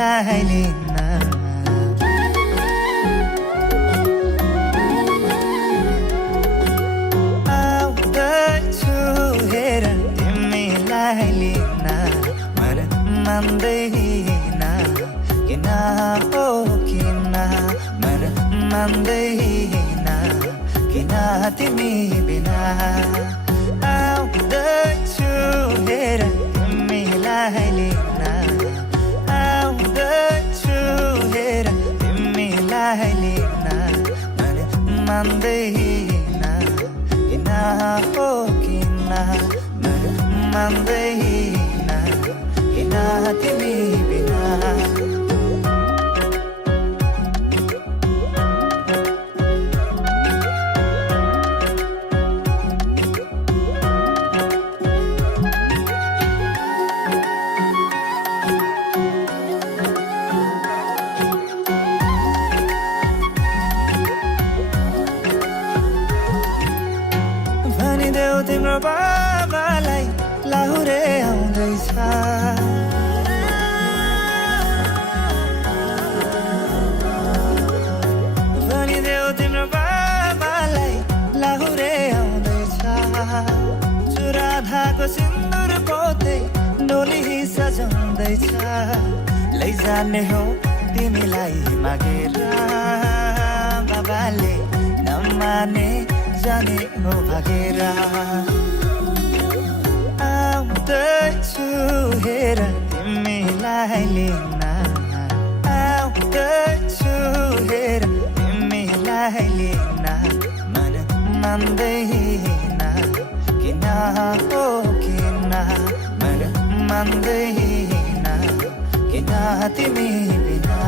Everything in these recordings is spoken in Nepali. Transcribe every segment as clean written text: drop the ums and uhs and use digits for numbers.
तिमीलाई लिन आउँदैछु हेर तिमीलाई लिन मन मान्दैन किन हो किन मन मान्दैन किन तिमी बिना आउँदैछु हेर तिमीलाई लिन आउँदैछु हेर तिमीलाई लिन मन मान्दैन किन हो किन मन मान्दैन किन तिमी बिना भनिदेऊ तिम्रो बाबालाई लाहुरे आउँदैछ भनिदेऊ तिम्रो बाबालाई लाहुरे आउँदैछ चुराधाको सिन्दुर पोते डोली सजाउँदैछ लैजाने हो तिमीलाई मागेर बाबाले नमाने जाने हो भागेर आउँदैछु हेर तिमीलाई लिन आउँदैछु हेर तिमीलाई लिन मन मान्दैन किन हो किन मन मान्दैन किन तिमी बिना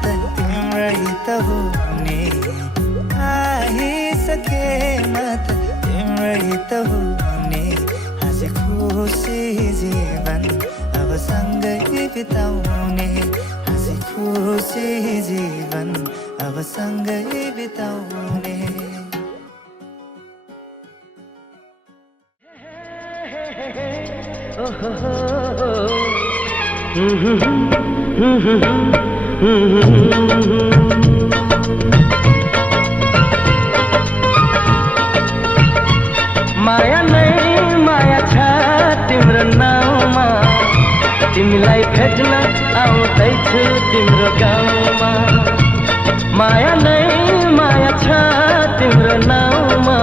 तिम्रै त हुने आइसके मत तिम्रै त हुने हाँसी खुसी जीवन अब सँगै बिताउने हाँसी खुसी जीवन अब सँगै बिताउने माया नै माया छ तिम्रो नाउँमा तिमीलाई भेट्न आउँदैछु तिम्रो गाउँमा माया नै माया छ तिम्रो नाउँमा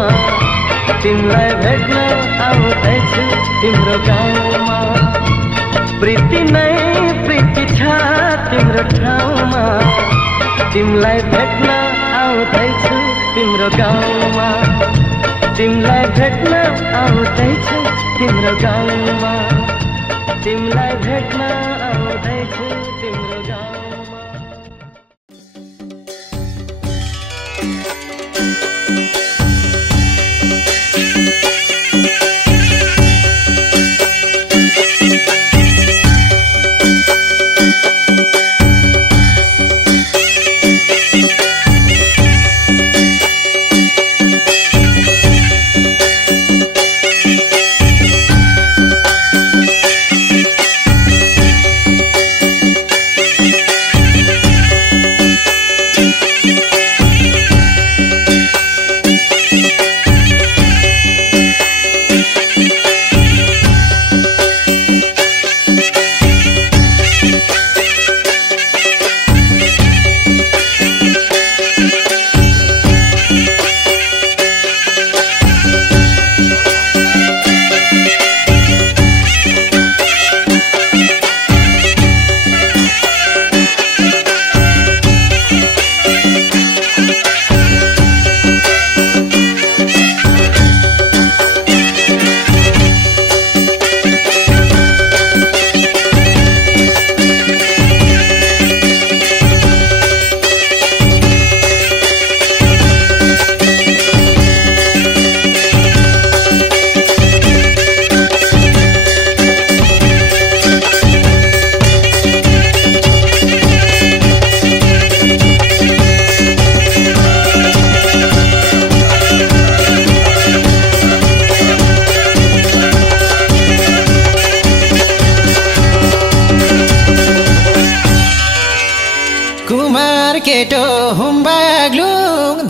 तिमीलाई भेट्न आउँदैछु तिम्रो गाउँमा प्रीति नै प्रीति छ तिम्रो ठाउँमा तिमीलाई भेट्न आउँदैछु तिम्रो गाउँमा तिमीलाई भेट्न आउँदैछु तिम्रो गाउँमा तिमीलाई भेट्न आउँदैछु तिम्रो गाउँमा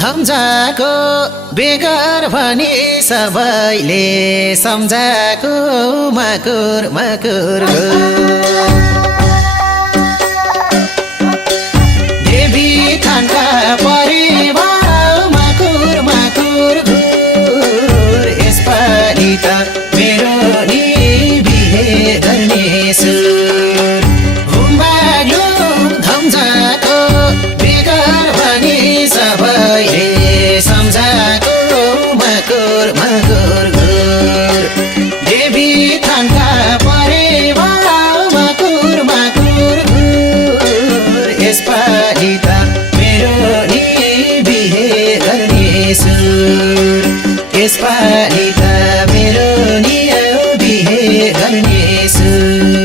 धम्जाको बेगर भनी सबैले सम्झाको मकुर मकुर देवी थानका परिवार मकुर मकुर घुर यसपालि त मेरो नि बिहे गर्ने सुर हुम्बाग्लो धम्जाको बेगर भनी सबैले सम्झाको मकुर मकुर घुर देवी थानका परिवार मकुर मकुर घुर यसपालि त मेरो नि बिहे गर्ने सुर यसपालि त मेरो नि बिहे गर्ने सुर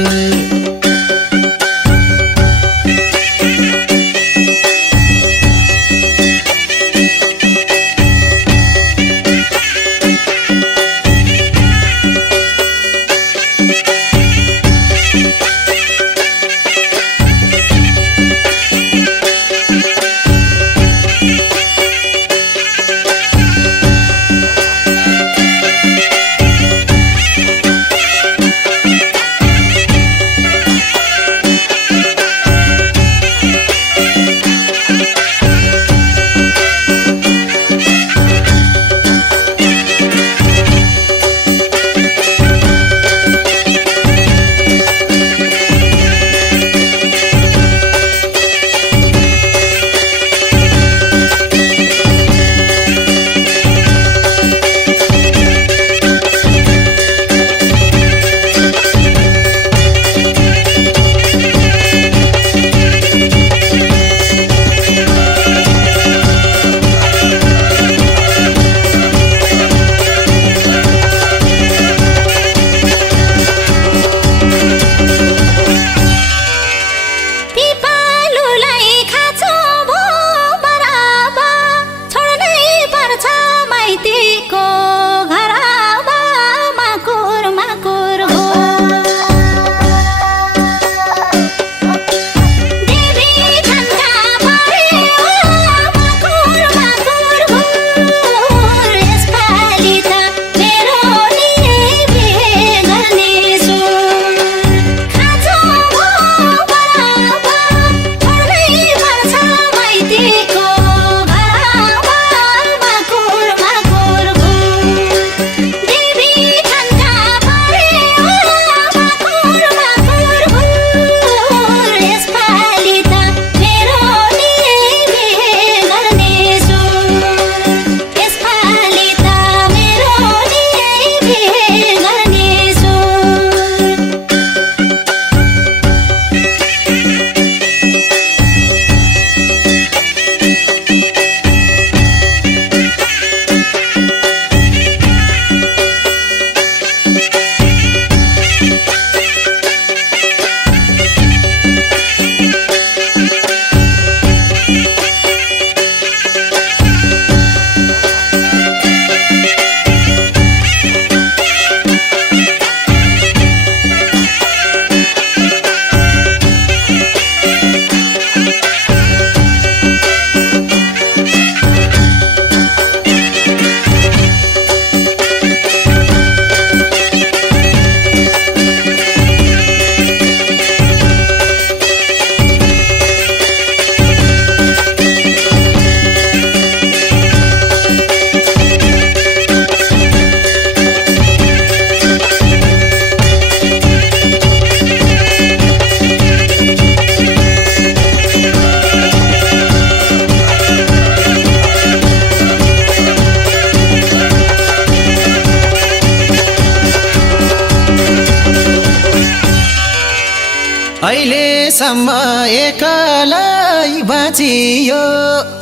अहिलेसम्म एकलै बाँचियो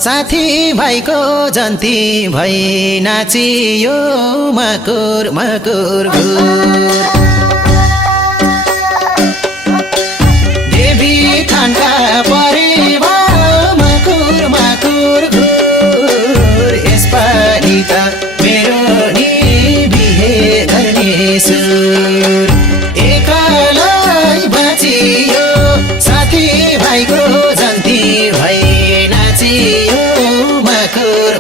साथी भाइको जन्ती भई नाचियो मकुर मकुर घुर देवी थानका परिवार मकुर मकुर घुर यसपालि त मेरो नि बिहे गर्ने सुर एकलै बाँचियो साथी भाइको जन्ती भई नाचियो मकुर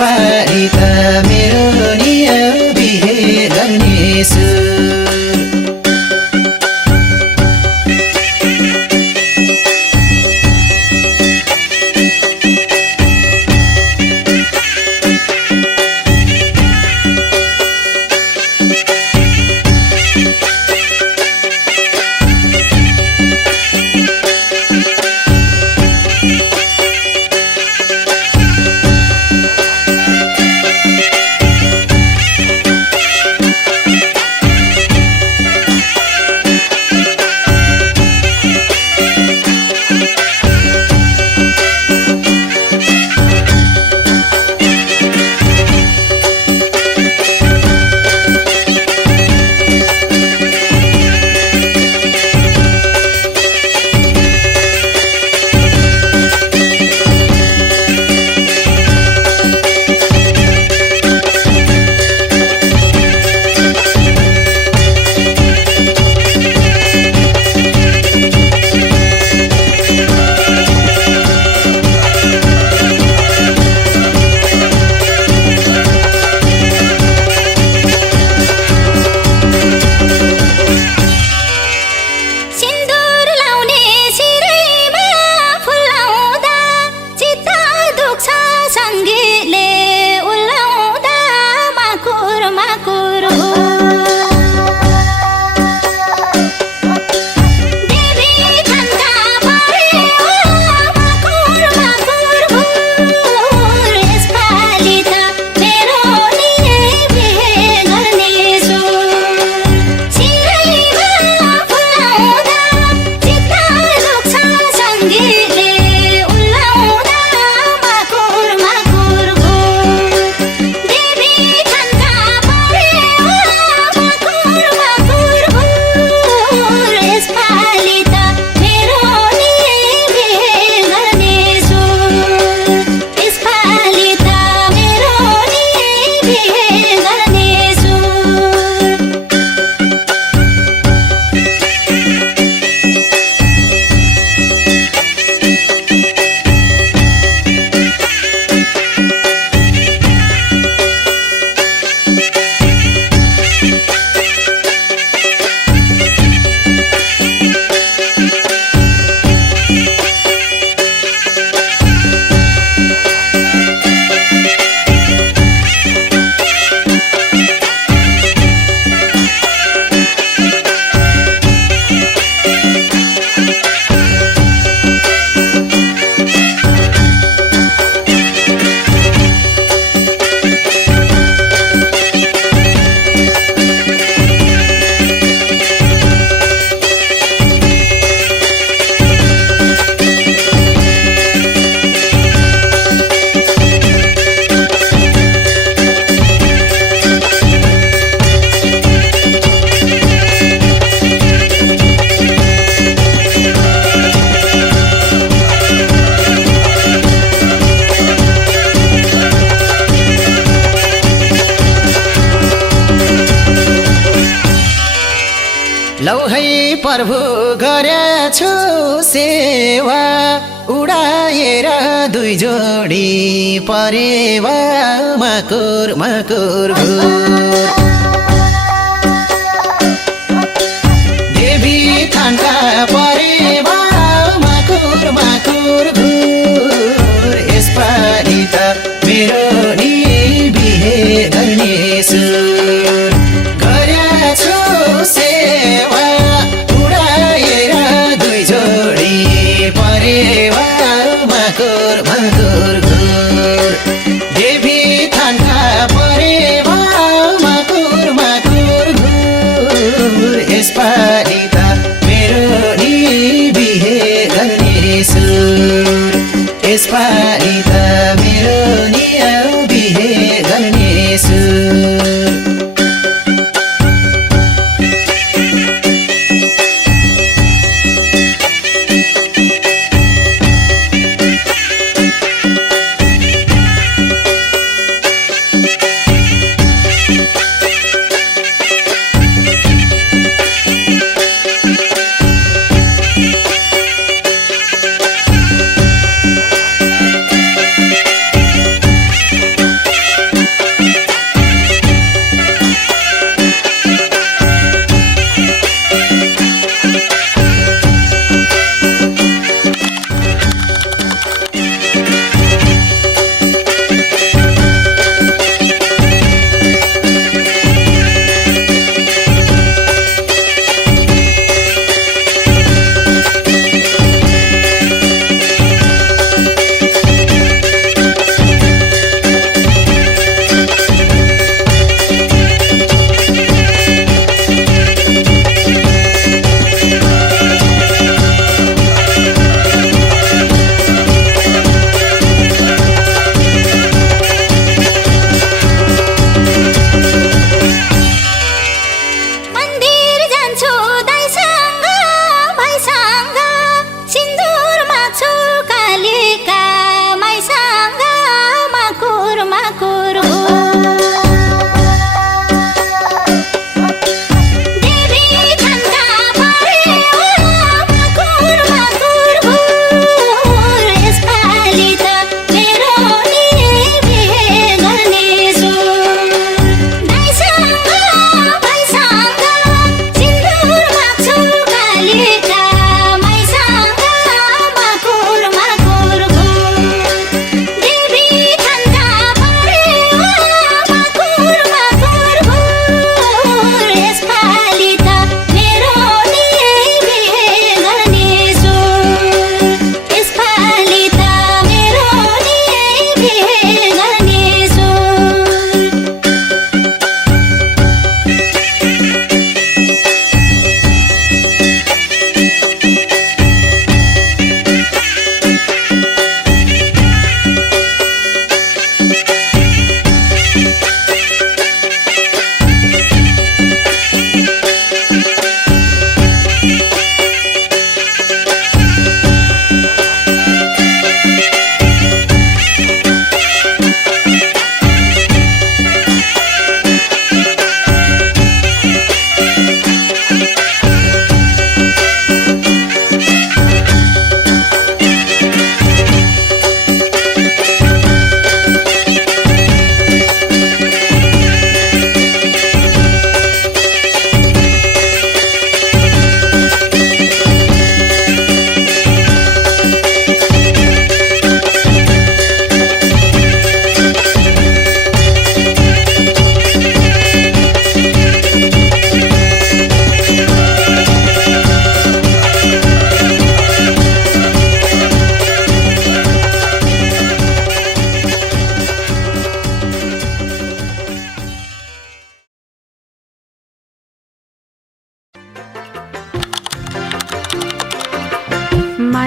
यसपालि त मेरो नि बिहे गर्नेछु लौ है प्रभु गरेछु सेवा उडाएर दुई जोडी परेवा मकुर मकुर घुर देवी थानका परेवा मकुर मकुर घुर यसपालि त मेरो नि बिहे गर्नेछु गरेछु सेवा उडाएर दुई जोडी परेवा मकुर मकुर घुर देवी थानका परेवा मकुर मकुर घुर यसपालि त मेरो नि बिहे गर्नेछु यसपालि त मेरो नि बिहे गर्नेछु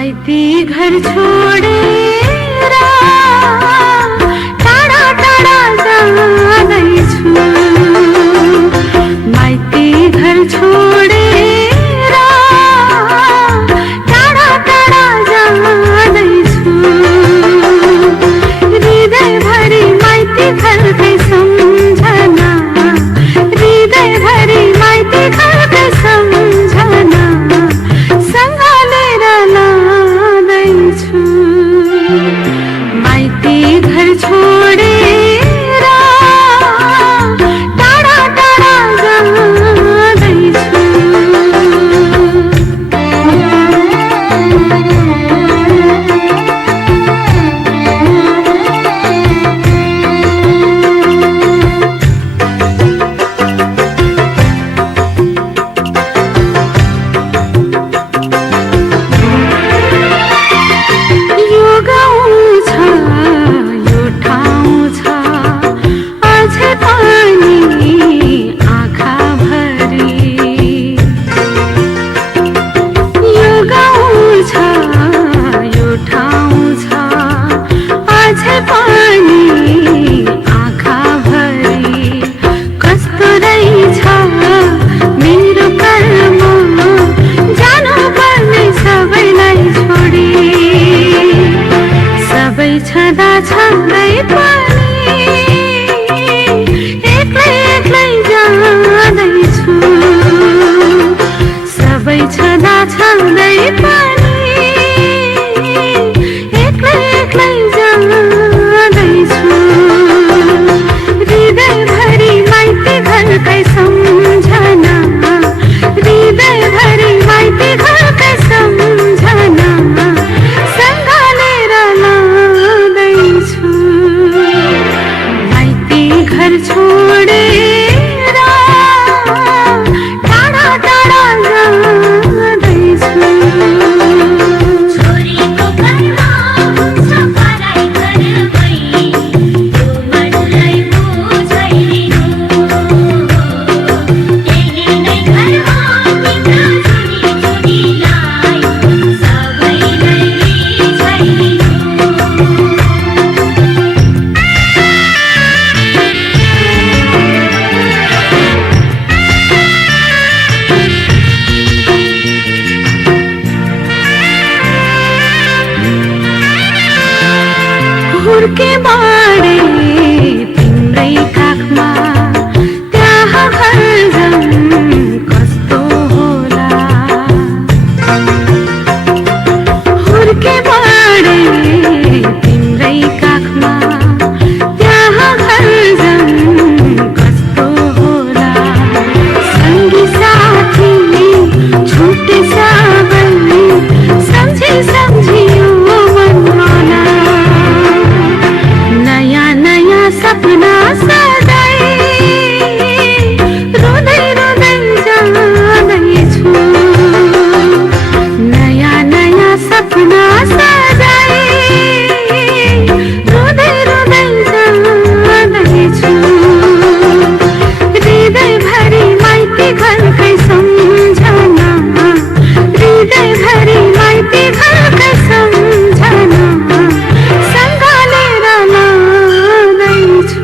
माइती घर छोडेर टाढा टाढा जाँदैछु माइती घर छोडेर टाढा टाढा जाँदैछु हृदयभरि माइती घरकै सम्झना हृदयभरि माइती घरकै सम्झना सँगालेर लाँदैछु माइती घर छोडेर टाढा टाढा जाँदैछु यो गाउँ छ यो ठाउँ छ अझै पनि आँखाभरि यो गाउँ छ यो ठाउँ छ अझै पनि आँखाभरि कस्तो रहेछ मेरो कर्म जानुपर्ने सबैलाई छोडी सबै छँदा छँदै पनि एक्लै एक्लै जाँदैछु सबै छँदा छँदै पनि एक्लै एक्लै जाँदैछु हृदयभरि माइती घरकै सम्झना हृदयभरि माइती घरकै सम्झना सँगालेर लाँदैछु माइती घर छोडेर टाढा टाढा जाँदैछु छोरीको घरमा हुन्छ पराई घरमै त्यो मनलाई बुझाइदिनु यही नै घरमा तिम्रो छोरीलाई सबैलाई रिझाइदिनु हुर्के बाडे तिम्रै काखमा त्यहाँ घर जाऊँ कस्तो होला हुर्के बाडे तिम्रै काखमा त्यहाँ घर जाऊँ कस्तो होला सँगी साथी छुटे सबै सम्झी सम्झी यो मनमाना नयाँ नयाँ सपना सधैँ रुँदै रुँदै जाँदैछु नयाँ नयाँ सपना सधैँ रुँदै रुँदै जाँदैछु हृदयभरि माइती घरकै सम्झना हृदयभरि माइती घरकै सम्झना सँगालेर लाँदैछु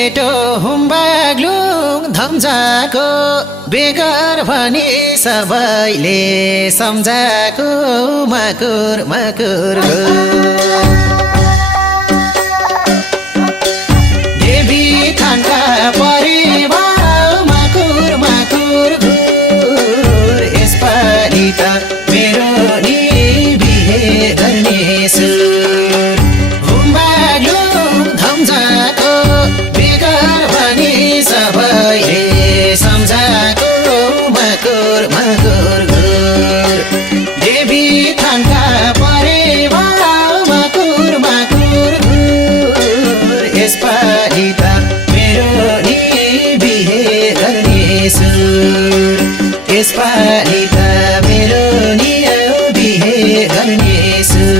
केटो हुम्बाग्लुङ धम्जाको बेगर भनी सबैले सम्झाको मकुर मकुर देवी थानका परिवार मकुर मकुर घुर यसपालि त मेरो नि बिहे गर्ने सुर हुम्बाग्लुङ धम्जाको बेगर भनी सबैले सम्झाको मकुर मकुर घुर देवी थानका परिवार मकुर मकुर घुर यसपालि त मेरो नि बिहे गर्ने सुर यसपालि त मेरो नि बिहे गर्ने सुर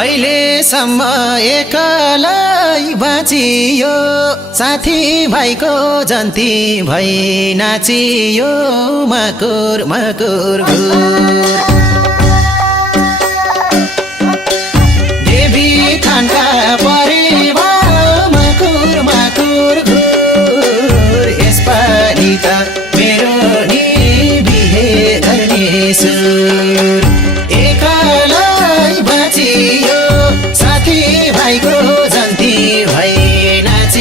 अहिलेसम्म एकलै बाँचियो साथी भाइको जन्ती भई नाचियो मकुर मकुर घुर देवी थानका परिवार मकुर मकुर घुर यसपालि त मेरो नि बिहे गर्ने सुर एकलै बाँचियो साथी भाइको जन्ती भई नाच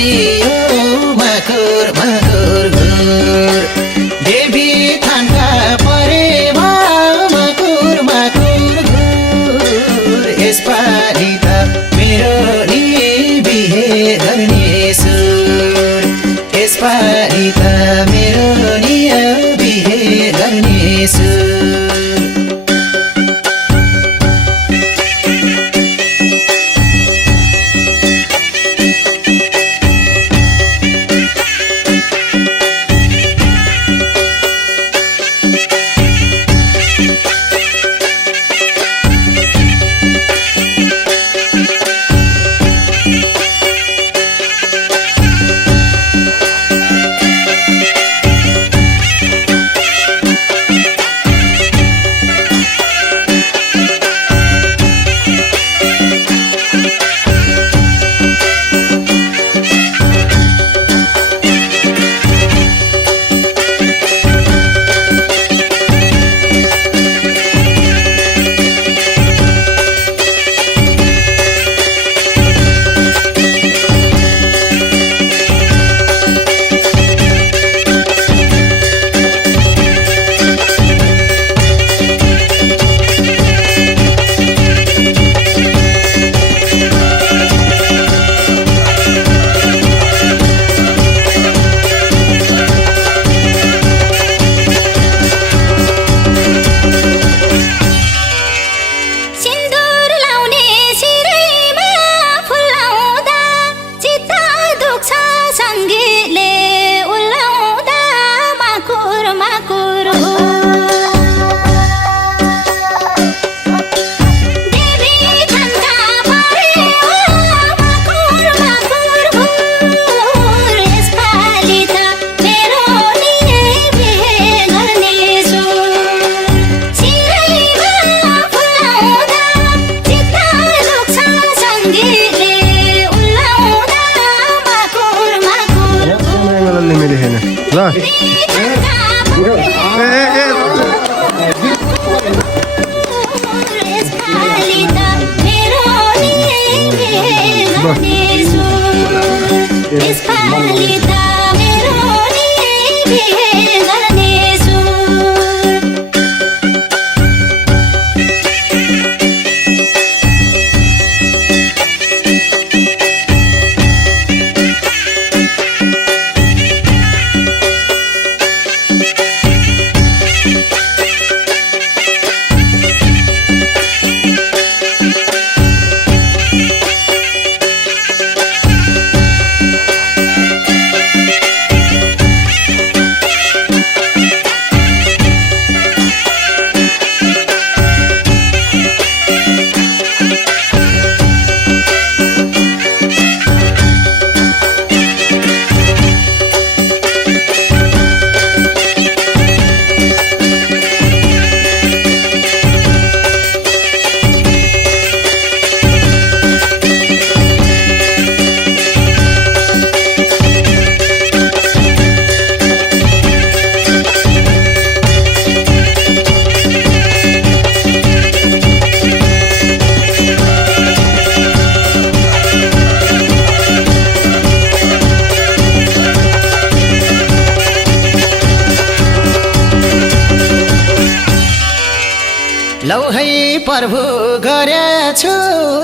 लौ है प्रभु गरेछु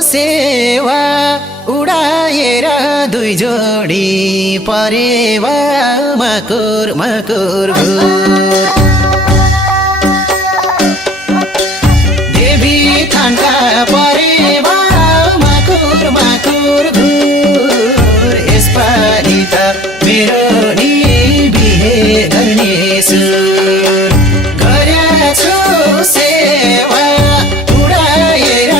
सेवा उडाएर दुई जोडी परेवा मकुर मकुर घुर देवी थानका परेवा मकुर मकुर घुर यसपालि त मेरो नि बिहे गर्ने सुर गरेछु सेवा उडाएर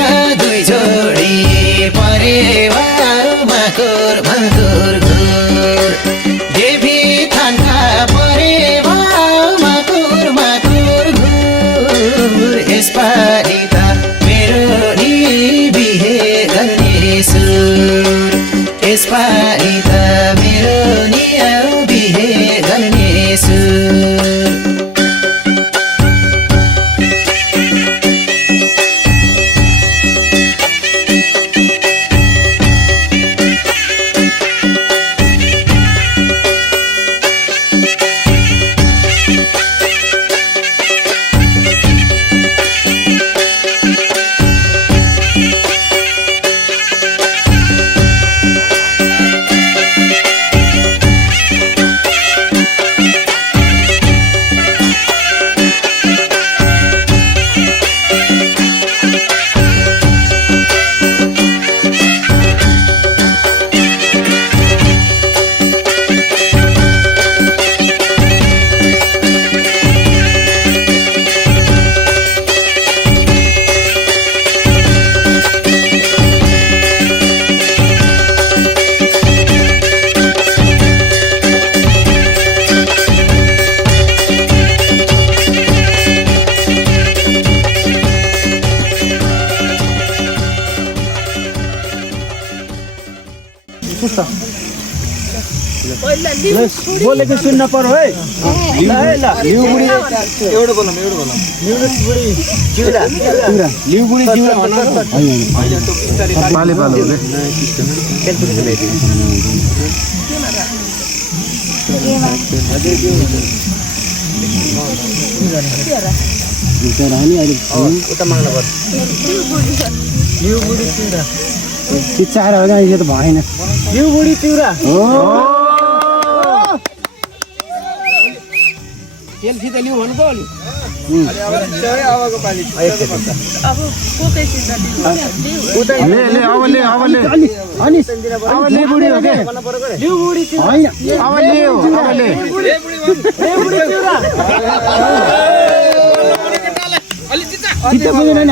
दुई जोडी परेवा मकुर मकुर घुर देवी थानका परेवा मकुर मकुर घुर यसपालि त मेरो नि बिहे गर्ने सुर यसपालि त मेरो नि बिहे गर्ने सुर बोलेको सुन्न पर्यो है एउटा बोलम चिउरा लिउबुडी चिउरा पाले पालो उता माग्नु पर्छ लिउबुडी चिउरा चार हो त भएन लिउबुडी चिउरा तेल लिउ भनेको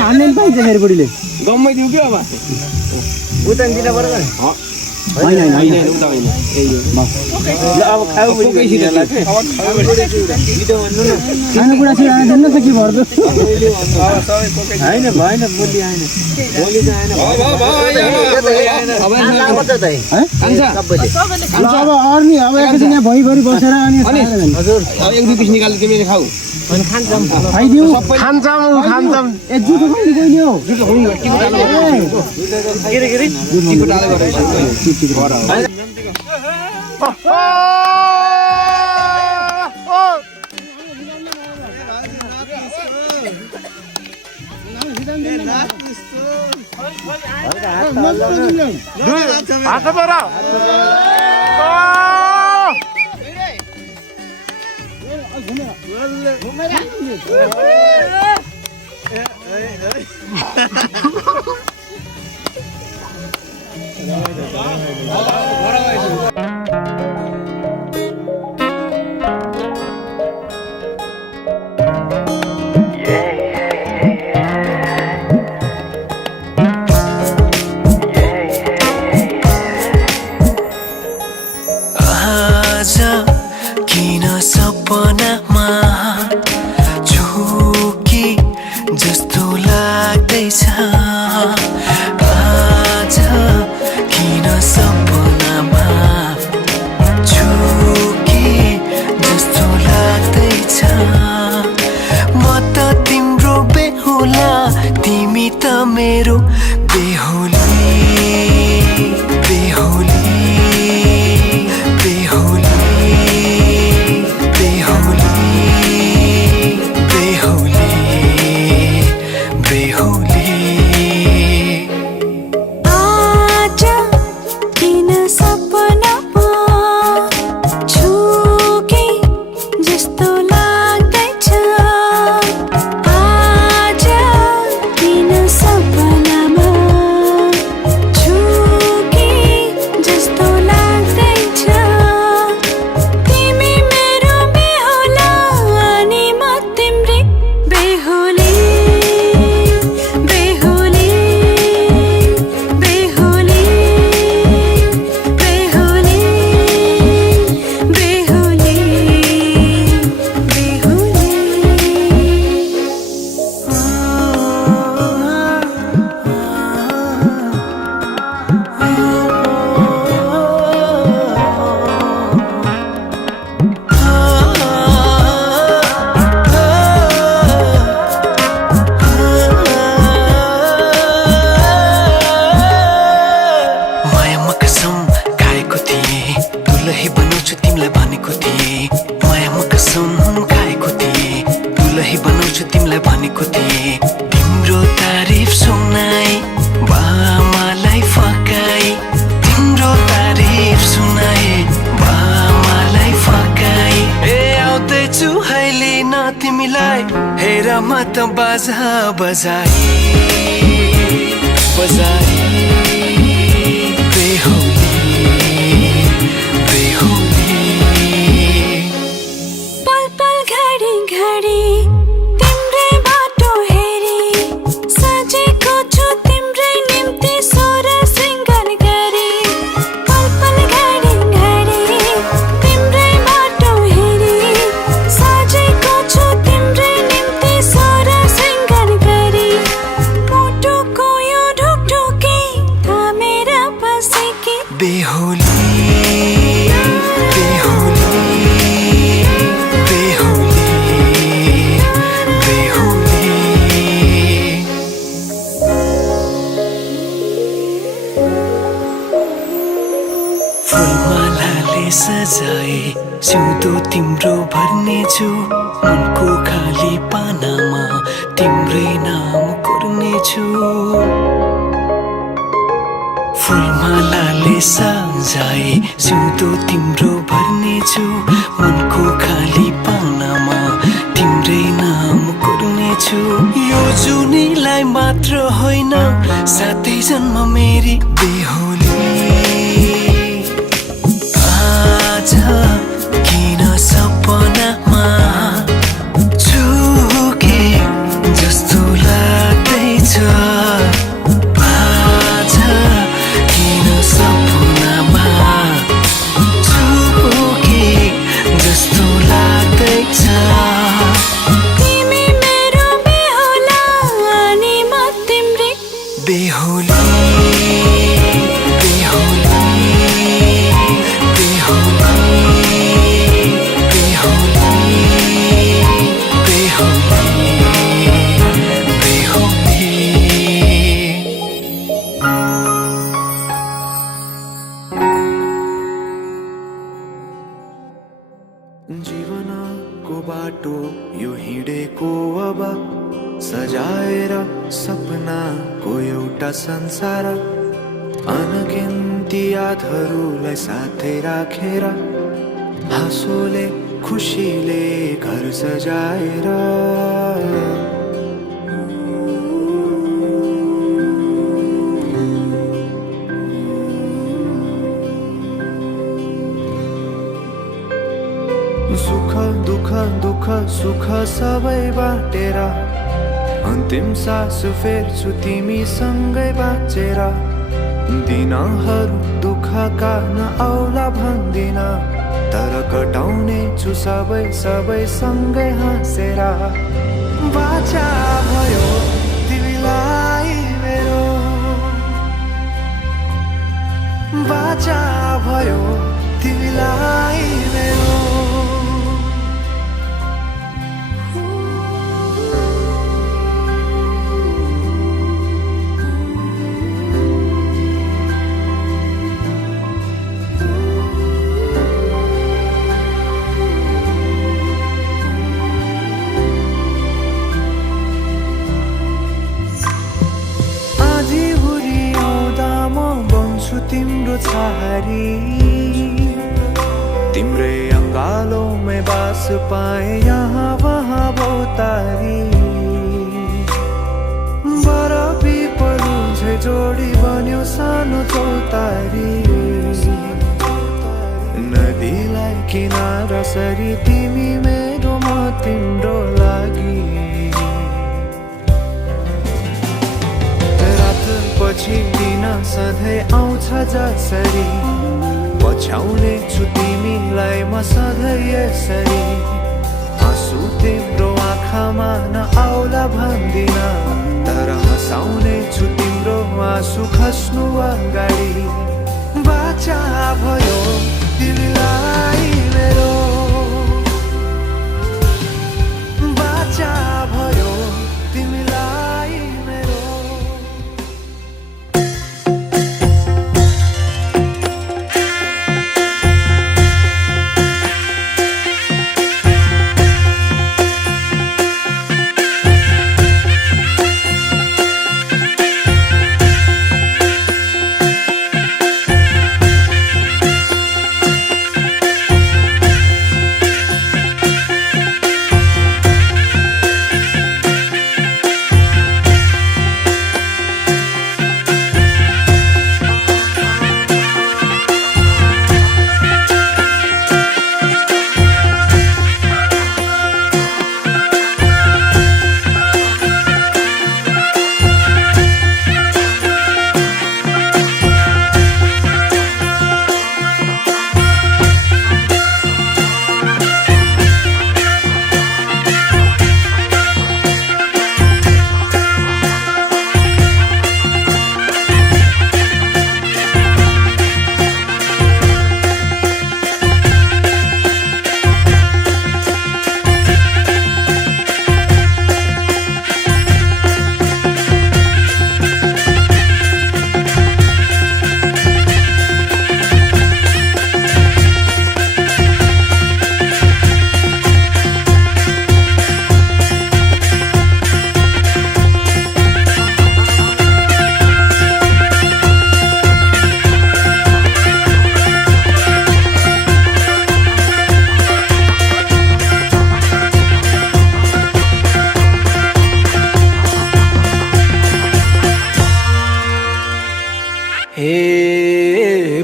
हान्ने पाइन्छ मेरो बुढीले गम्मै दिउ कि अब उता दिन पर्छ होइन उता होइन ल अब खाऊ खानेकुरा चाहिँ आइदिनु न त के भर्दो होइन भएन बोली आएन बोली त आएन अब अर्नी अब एकैछिन यहाँ भइभरि बसेर अनि हजुर अब एक दुई पिस निकाल्नु तिमीले खाऊ खाइदिऊ खान्छम ए जुठो पनि गइदियो जुठो पनि के टिको डाले गरेर सपनामा झुकी जस्तो लाग्दैछ आज किन सपनामा झुकी जस्तो लाग्दैछ म त तिम्रो बेहुला तिमी त मेरो बेहुली बेहुली बेहुली तिम्रो तारिफ सुनाई बामालाई फकाई तिम्रो तारिफ सुनाई बामालाई फकाई ए आउँदैछु अहिले न तिमीलाई हेर म त बाजा बजाई बजाई बेहुली बेहुली पल पल घडी घडी सजाए सिउँदो तिम्रो भर्नेछु मनको खाली पानामा तिम्रै नाम कोर्नेछु फुलमालाले सजाए सिउँदो तिम्रो भर्नेछु मनको खाली पानामा तिम्रै नाम कोर्नेछु यो जुनीलाई मात्र होइन साथै जन्म मेरी बेहुली किन सपनामा झुके जस्तो लाग्दैछ आज किन सपनामा बेहोली बेहोली जीवनको बाटो यो हिँडेको अब सजाएर सपनाको एउटा संसार अनगिन्ती यादहरूलाई साथै राखेर हाँसोले खुसीले घर सजाएर सुख दुःख दुःख सुख सबै बाटेर अन्तिम सास फेर्छु तिमीसँगै बाँचेर दिनहरू दुःखका नआउला भन्दिन तर कटाउने छु सबै सबै सँगै हाँसेर बाचा भयो तिमीलाई मेरो बाचा भयो तिमीलाई मेरो तिम्रो छहारी तिम्रै अङ्गालोमै बास पाए यहाँ वहाँ बहुतारी बरफी पलु झै जोडी बन्यो सानो चौतारी नदीलाई किनारा सरी तिमी मेरो म तिम्रो लागि पछि दिन सधैँ आउँछ जसरी पछ्याउने छु तिमीलाई म सधैँ यसरी आँसु तिम्रो आँखामा नआउला भन्दिन तर हँसाउने छु तिम्रो आँसु खस्नु अगाडि बाचा भयो तिमीलाई मेरो बाचा भयो तिमीलाई मेरो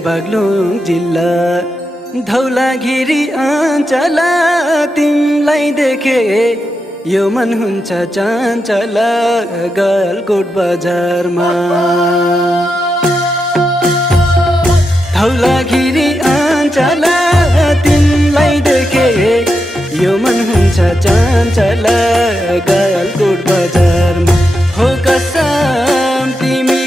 बागलुङ जिल्ला धौलागिरी अञ्चल तिमीलाई देखे यो मन हुन्छ चञ्चल गलकोट बजारमा धौलागिरी अञ्चल तिमीलाई देखे यो मन हुन्छ चञ्चल गलकोट बजारमा हो कसम तिमी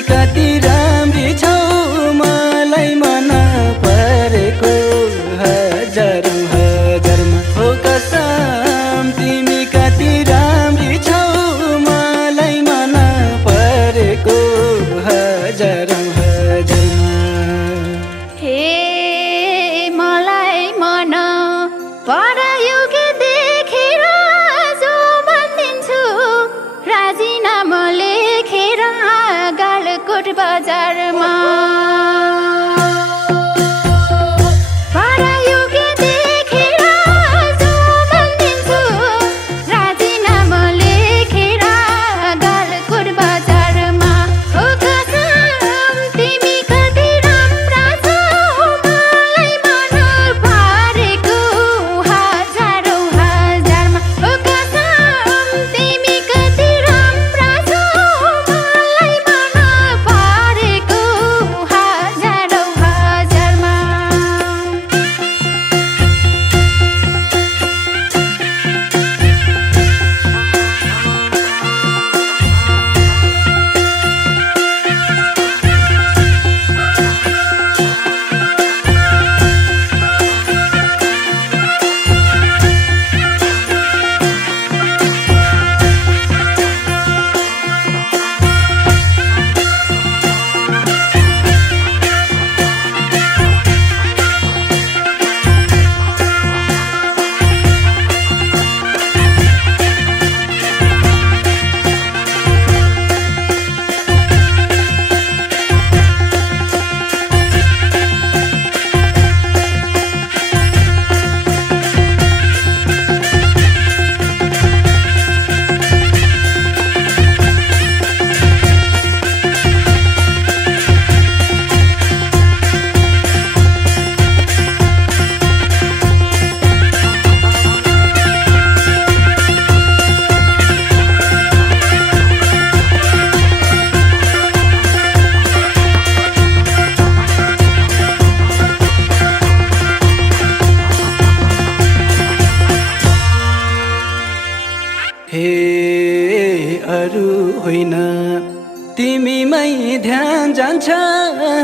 तिमीमै ध्यान जान्छ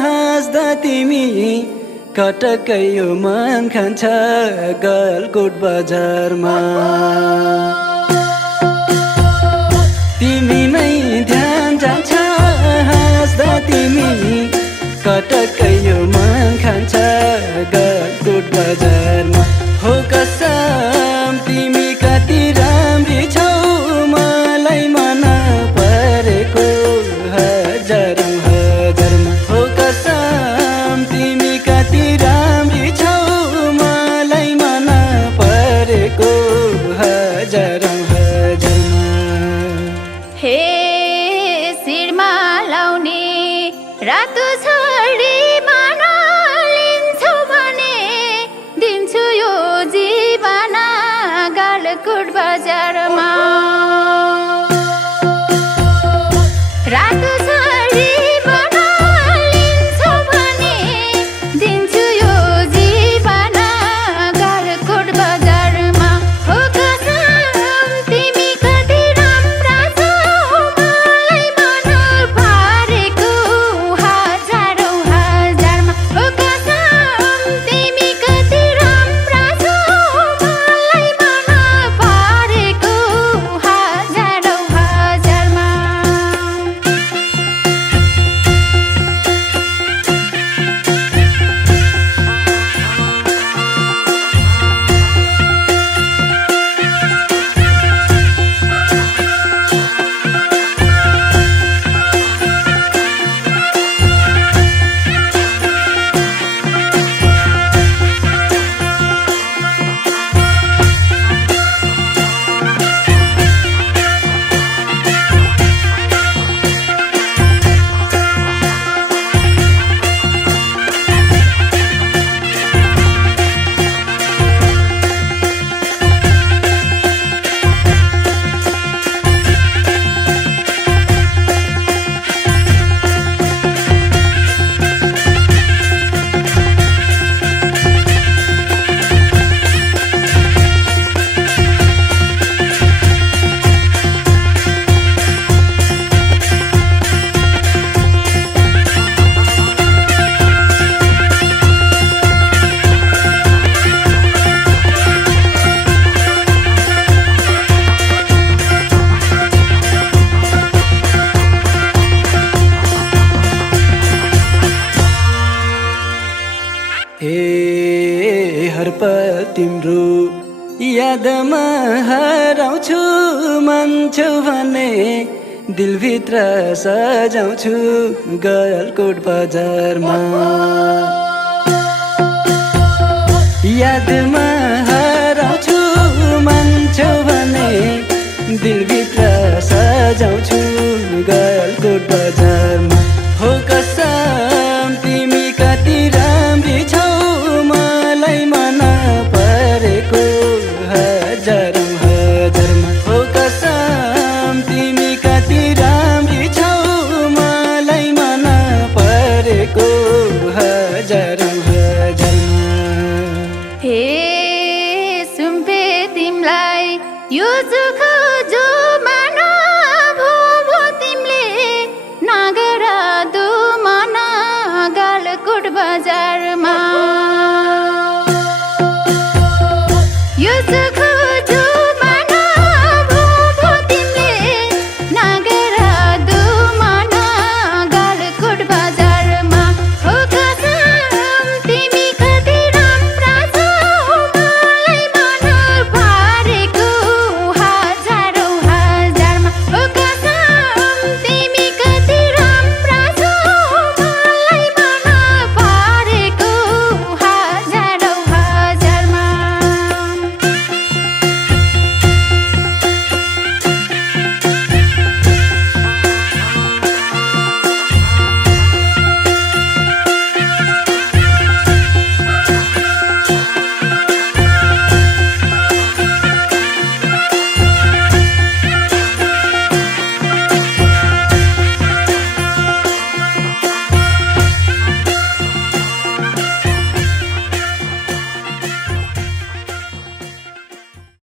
हाँस्दा तिमी कटक्कै यो मन खान्छ गलकोट बजारमा तिमीमै ध्यान जान्छ हाँस्दा तिमी कटक्कै यो मन खान्छ गलकोट बजारमा हो कसम तिमी कति राम्री छौ मलाई मन परेको हजारौँ हजारमा हो कसम तिमी कति राम्री छौ मलाई मन परेको हजारौँ हजारमा हे शिरमा लाउने रातो छोडी मान लिन्छौ भने दिन्छु यो जीवन गलकुट बजारमा रातो छोडी मान लिन्छौ भने दिन्छु यो जीवन गलकुट बजारमा हो कसम तिमी कति राम्रा छौ मलाई मन परेको हजारौँ हजारमा हो कसम तिमी कति राम्रा छौ मलाई मन परेको हजारौँ हजारमा हे हर पल तिम्रो यादमा हराउँछु मन छौ भने दिलभित्र सजाउँछु गलकोट बजारमा यादमा हराउँछु मन छौ भने दिलभित्र सजाउँछु गलकोट बजार